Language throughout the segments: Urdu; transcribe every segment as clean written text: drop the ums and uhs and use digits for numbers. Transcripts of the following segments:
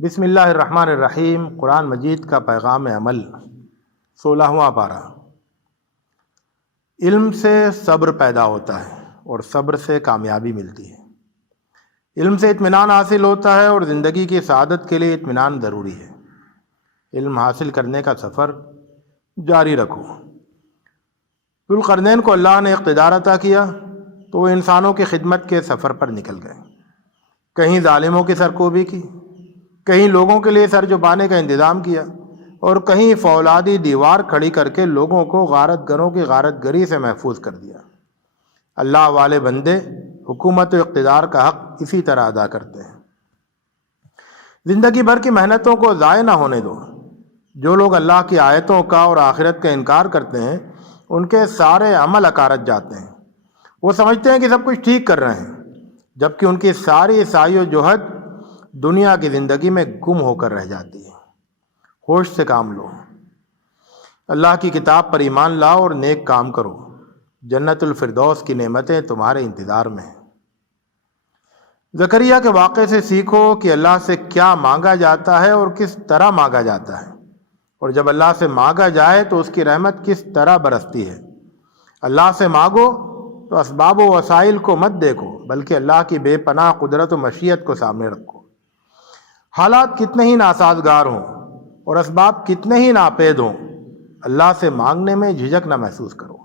بسم اللہ الرحمن الرحیم۔ قرآن مجید کا پیغام عمل، 16واں پارہ۔ علم سے صبر پیدا ہوتا ہے اور صبر سے کامیابی ملتی ہے۔ علم سے اطمینان حاصل ہوتا ہے اور زندگی کی سعادت کے لیے اطمینان ضروری ہے۔ علم حاصل کرنے کا سفر جاری رکھو۔ ذوالقرنین کو اللہ نے اقتدار عطا کیا تو وہ انسانوں کی خدمت کے سفر پر نکل گئے۔ کہیں ظالموں کی سرکوبی کی، کہیں لوگوں کے لیے سر جھکانے کا انتظام کیا اور کہیں فولادی دیوار کھڑی کر کے لوگوں کو غارت گروں کی غارت گری سے محفوظ کر دیا۔ اللہ والے بندے حکومت و اقتدار کا حق اسی طرح ادا کرتے ہیں۔ زندگی بھر کی محنتوں کو ضائع نہ ہونے دو۔ جو لوگ اللہ کی آیتوں کا اور آخرت کا انکار کرتے ہیں ان کے سارے عمل اکارت جاتے ہیں۔ وہ سمجھتے ہیں کہ سب کچھ ٹھیک کر رہے ہیں، جبکہ ان کی ساری سعی و جہد دنیا کی زندگی میں گم ہو کر رہ جاتی ہے۔ ہوش سے کام لو، اللہ کی کتاب پر ایمان لاؤ اور نیک کام کرو۔ جنت الفردوس کی نعمتیں تمہارے انتظار میں ہیں۔ زکریا کے واقعے سے سیکھو کہ اللہ سے کیا مانگا جاتا ہے اور کس طرح مانگا جاتا ہے، اور جب اللہ سے مانگا جائے تو اس کی رحمت کس طرح برستی ہے۔ اللہ سے مانگو تو اسباب و وسائل کو مت دیکھو، بلکہ اللہ کی بے پناہ قدرت و مشیت کو سامنے رکھو۔ حالات کتنے ہی ناسازگار ہوں اور اسباب کتنے ہی ناپید ہوں، اللہ سے مانگنے میں جھجک نہ محسوس کرو۔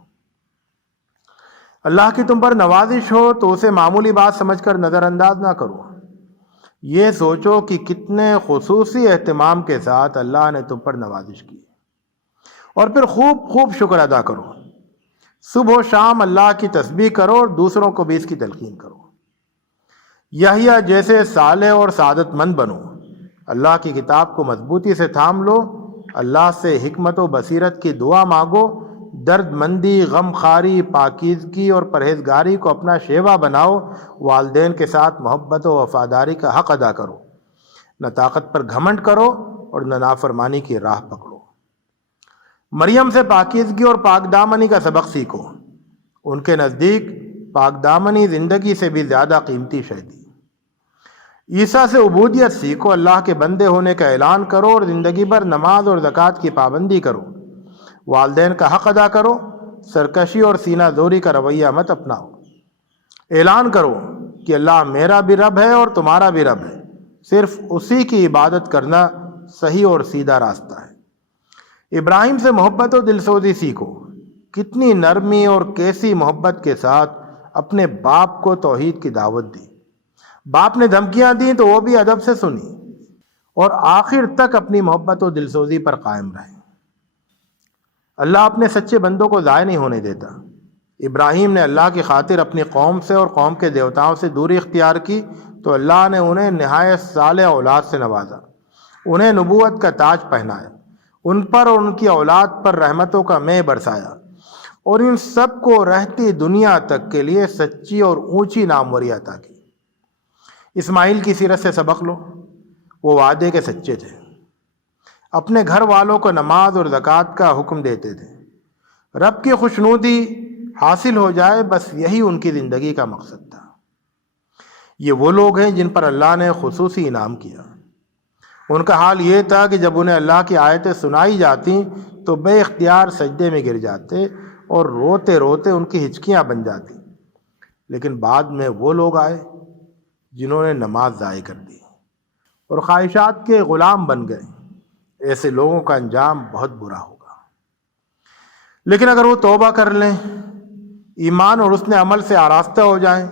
اللہ کی تم پر نوازش ہو تو اسے معمولی بات سمجھ کر نظر انداز نہ کرو۔ یہ سوچو کہ کتنے خصوصی اہتمام کے ساتھ اللہ نے تم پر نوازش کی، اور پھر خوب خوب شکر ادا کرو۔ صبح و شام اللہ کی تسبیح کرو اور دوسروں کو بھی اس کی تلقین کرو۔ یحییٰ جیسے صالح اور سعادت مند بنو۔ اللہ کی کتاب کو مضبوطی سے تھام لو۔ اللہ سے حکمت و بصیرت کی دعا مانگو۔ درد مندی، غم خاری، پاکیزگی اور پرہیزگاری کو اپنا شیوا بناؤ۔ والدین کے ساتھ محبت و وفاداری کا حق ادا کرو۔ نہ طاقت پر گھمنڈ کرو اور نہ نافرمانی کی راہ پکڑو۔ مریم سے پاکیزگی اور پاک دامنی کا سبق سیکھو۔ ان کے نزدیک پاک دامنی زندگی سے بھی زیادہ قیمتی شے تھی۔ عیسیٰ سے عبودیت سیکھو۔ اللہ کے بندے ہونے کا اعلان کرو اور زندگی بھر نماز اور زکوٰۃ کی پابندی کرو۔ والدین کا حق ادا کرو۔ سرکشی اور سینہ زوری کا رویہ مت اپناؤ۔ اعلان کرو کہ اللہ میرا بھی رب ہے اور تمہارا بھی رب ہے، صرف اسی کی عبادت کرنا صحیح اور سیدھا راستہ ہے۔ ابراہیم سے محبت و دلسوزی سیکھو۔ کتنی نرمی اور کیسی محبت کے ساتھ اپنے باپ کو توحید کی دعوت دی۔ باپ نے دھمکیاں دیں تو وہ بھی ادب سے سنی اور آخر تک اپنی محبت و دلسوزی پر قائم رہے۔ اللہ اپنے سچے بندوں کو ضائع نہیں ہونے دیتا۔ ابراہیم نے اللہ کی خاطر اپنی قوم سے اور قوم کے دیوتاؤں سے دوری اختیار کی تو اللہ نے انہیں نہایت صالح اولاد سے نوازا، انہیں نبوت کا تاج پہنایا، ان پر اور ان کی اولاد پر رحمتوں کا مے برسایا، اور ان سب کو رہتی دنیا تک کے لیے سچی اور اونچی ناموری عطا کی۔ اسماعیل کی سیرت سے سبق لو۔ وہ وعدے کے سچے تھے، اپنے گھر والوں کو نماز اور زکوٰۃ کا حکم دیتے تھے۔ رب کی خوشنودی حاصل ہو جائے، بس یہی ان کی زندگی کا مقصد تھا۔ یہ وہ لوگ ہیں جن پر اللہ نے خصوصی انعام کیا۔ ان کا حال یہ تھا کہ جب انہیں اللہ کی آیتیں سنائی جاتی تو بے اختیار سجدے میں گر جاتے اور روتے روتے ان کی ہچکیاں بن جاتی۔ لیکن بعد میں وہ لوگ آئے جنہوں نے نماز ضائع کر دی اور خواہشات کے غلام بن گئے۔ ایسے لوگوں کا انجام بہت برا ہوگا۔ لیکن اگر وہ توبہ کر لیں، ایمان اور حسن عمل سے آراستہ ہو جائیں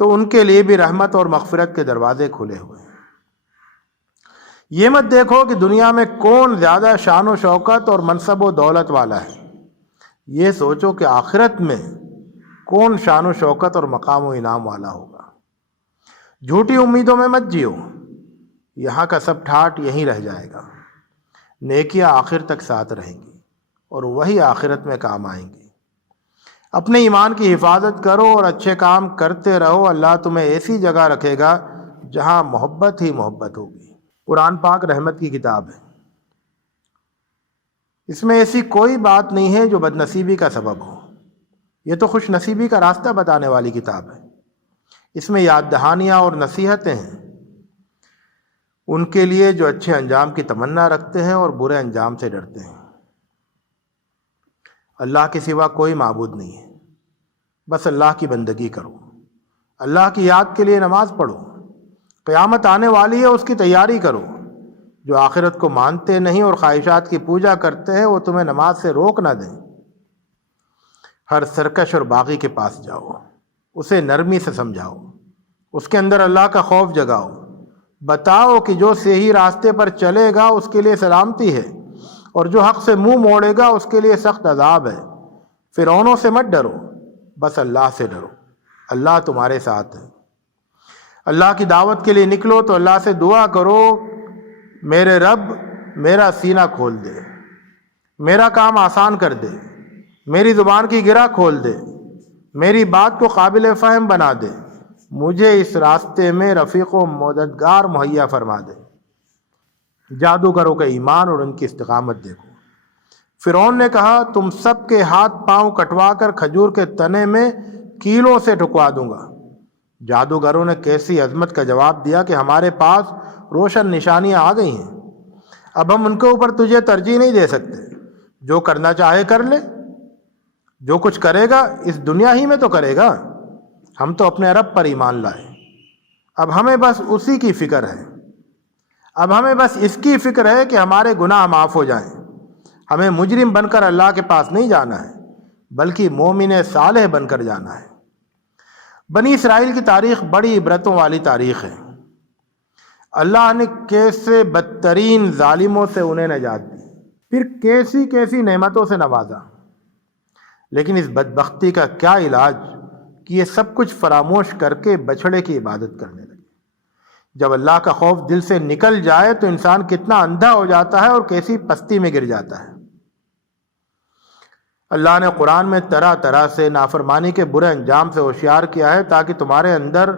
تو ان کے لیے بھی رحمت اور مغفرت کے دروازے کھلے ہوئے ہیں۔ یہ مت دیکھو کہ دنیا میں کون زیادہ شان و شوکت اور منصب و دولت والا ہے، یہ سوچو کہ آخرت میں کون شان و شوکت اور مقام و انعام والا ہوگا۔ جھوٹی امیدوں میں مت جیو، یہاں کا سب ٹھاٹ یہیں رہ جائے گا۔ نیکیاں آخر تک ساتھ رہیں گی اور وہی آخرت میں کام آئیں گی۔ اپنے ایمان کی حفاظت کرو اور اچھے کام کرتے رہو۔ اللہ تمہیں ایسی جگہ رکھے گا جہاں محبت ہی محبت ہوگی۔ قرآن پاک رحمت کی کتاب ہے۔ اس میں ایسی کوئی بات نہیں ہے جو بد نصیبی کا سبب ہو۔ یہ تو خوش نصیبی کا راستہ بتانے والی کتاب ہے۔ اس میں یاد دہانیاں اور نصیحتیں ہیں۔ ان کے لیے جو اچھے انجام کی تمنا رکھتے ہیں اور برے انجام سے ڈرتے ہیں۔ اللہ کے سوا کوئی معبود نہیں ہے، بس اللہ کی بندگی کرو، اللہ کی یاد کے لیے نماز پڑھو، قیامت آنے والی ہے اس کی تیاری کرو۔ جو آخرت کو مانتے نہیں اور خواہشات کی پوجا کرتے ہیں وہ تمہیں نماز سے روک نہ دیں۔ ہر سرکش اور باغی کے پاس جاؤ، اسے نرمی سے سمجھاؤ، اس کے اندر اللہ کا خوف جگاؤ، بتاؤ کہ جو صحیح راستے پر چلے گا اس کے لیے سلامتی ہے اور جو حق سے منہ موڑے گا اس کے لیے سخت عذاب ہے۔ فرعونوں سے مت ڈرو، بس اللہ سے ڈرو، اللہ تمہارے ساتھ ہے۔ اللہ کی دعوت کے لیے نکلو تو اللہ سے دعا کرو، میرے رب میرا سینہ کھول دے، میرا کام آسان کر دے، میری زبان کی گرہ کھول دے، میری بات کو قابل فہم بنا دے، مجھے اس راستے میں رفیق و مددگار مہیا فرما دے۔ جادوگروں کا ایمان اور ان کی استقامت دیکھو۔ فرعون نے کہا، تم سب کے ہاتھ پاؤں کٹوا کر کھجور کے تنے میں کیلوں سے ٹھکوا دوں گا۔ جادوگروں نے کیسی عظمت کا جواب دیا کہ ہمارے پاس روشن نشانیاں آ گئی ہیں، اب ہم ان کے اوپر تجھے ترجیح نہیں دے سکتے، جو کرنا چاہے کر لے، جو کچھ کرے گا اس دنیا ہی میں تو کرے گا، ہم تو اپنے رب پر ایمان لائے، اب ہمیں بس اسی کی فکر ہے، اب ہمیں بس اس کی فکر ہے کہ ہمارے گناہ معاف ہو جائیں۔ ہمیں مجرم بن کر اللہ کے پاس نہیں جانا ہے، بلکہ مومن صالح بن کر جانا ہے۔ بنی اسرائیل کی تاریخ بڑی عبرتوں والی تاریخ ہے۔ اللہ نے کیسے بدترین ظالموں سے انہیں نجات دی، پھر کیسی کیسی نعمتوں سے نوازا، لیکن اس بدبختی کا کیا علاج کہ یہ سب کچھ فراموش کر کے بچھڑے کی عبادت کرنے لگے۔ جب اللہ کا خوف دل سے نکل جائے تو انسان کتنا اندھا ہو جاتا ہے اور کیسی پستی میں گر جاتا ہے۔ اللہ نے قرآن میں طرح طرح سے نافرمانی کے برے انجام سے ہوشیار کیا ہے تاکہ تمہارے اندر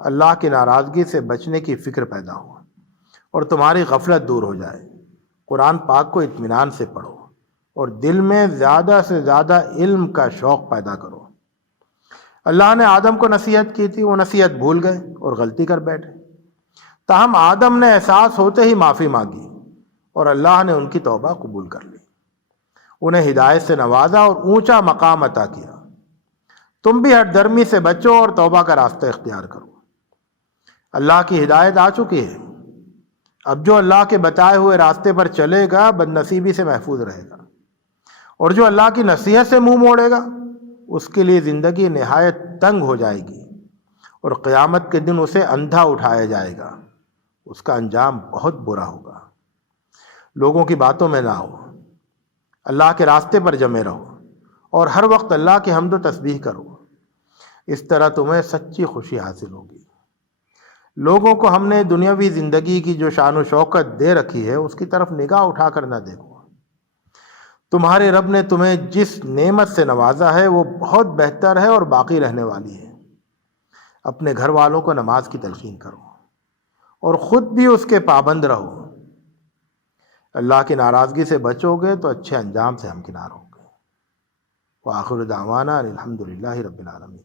اللہ کی ناراضگی سے بچنے کی فکر پیدا ہو اور تمہاری غفلت دور ہو جائے۔ قرآن پاک کو اطمینان سے پڑھو اور دل میں زیادہ سے زیادہ علم کا شوق پیدا کرو۔ اللہ نے آدم کو نصیحت کی تھی، وہ نصیحت بھول گئے اور غلطی کر بیٹھے، تاہم آدم نے احساس ہوتے ہی معافی مانگی اور اللہ نے ان کی توبہ قبول کر لی، انہیں ہدایت سے نوازا اور اونچا مقام عطا کیا۔ تم بھی ہٹ درمی سے بچو اور توبہ کا راستہ اختیار کرو۔ اللہ کی ہدایت آ چکی ہے، اب جو اللہ کے بتائے ہوئے راستے پر چلے گا بد نصیبی سے محفوظ رہے گا، اور جو اللہ کی نصیحت سے منہ موڑے گا اس کے لیے زندگی نہایت تنگ ہو جائے گی اور قیامت کے دن اسے اندھا اٹھایا جائے گا، اس کا انجام بہت برا ہوگا۔ لوگوں کی باتوں میں نہ آؤ، اللہ کے راستے پر جمے رہو اور ہر وقت اللہ کی حمد و تسبیح کرو، اس طرح تمہیں سچی خوشی حاصل ہوگی۔ لوگوں کو ہم نے دنیاوی زندگی کی جو شان و شوکت دے رکھی ہے اس کی طرف نگاہ اٹھا کر نہ دیکھو۔ تمہارے رب نے تمہیں جس نعمت سے نوازا ہے وہ بہت بہتر ہے اور باقی رہنے والی ہے۔ اپنے گھر والوں کو نماز کی تلقین کرو اور خود بھی اس کے پابند رہو۔ اللہ کی ناراضگی سے بچو گے تو اچھے انجام سے ہمکنار ہوں گے۔ وآخر دعوانا الحمد للہ رب العالمین۔